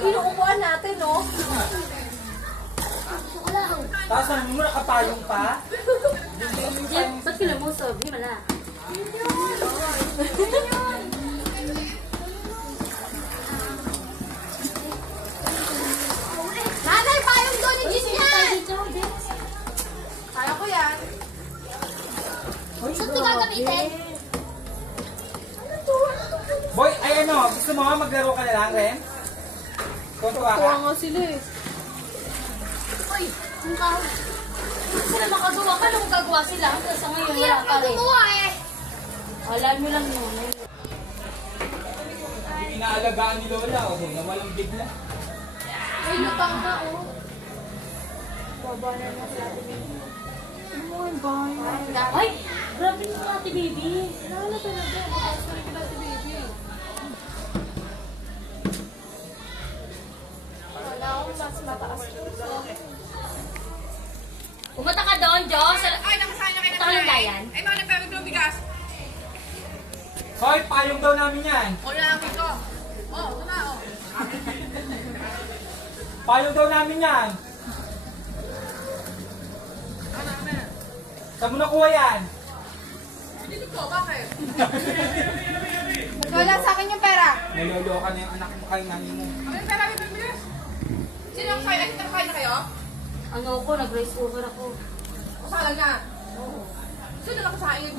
inuupuan natin, no? Tapos ano mo, nakapayong pa? Jeff, ba't kilamusog? Hindi mala. Nanay, payong doon ni Gis yan! Kaya ko yan. Saan ito gagamitin? Boy, ay ano, gusto mo maglaro ka na lang, Ren? Tuwa ka? Tuwa nga sila eh. Uy, ang kahon. Sila makagawa ka nung gagawa sila. Hanggang sa ngayon, wala pa rin. Alam nyo lang yun. Yung inaalagaan ni Lola, o na walang bigla. Ay, lutang na, oh. Baba na na sa atin yun. Oh, bye. Ay, grabe nyo natin, baby. Wala talaga. Makasalit ka natin, baby. Wala ako mas mataas. Pumunta ka doon, Diyos. Ay, nakasahin na kayo ng Talagayan. Ay, mga nagpapag ng bigas. Hoy, payong daw namin yan. O, lang ito. Oh, ito na, oh. Payong daw namin yan. Ano, ano? Saan mo nakuha yan? Hindi ko, bakit? Wala sa akin yung pera. Naloloka na yung anak mo kay nani mo. Ano yung pera, bibilis? Sino ang kain? Ay, nakain na kayo? Ano ko, nag-rice cooker ako. O, salang na. Sino nakasahin yung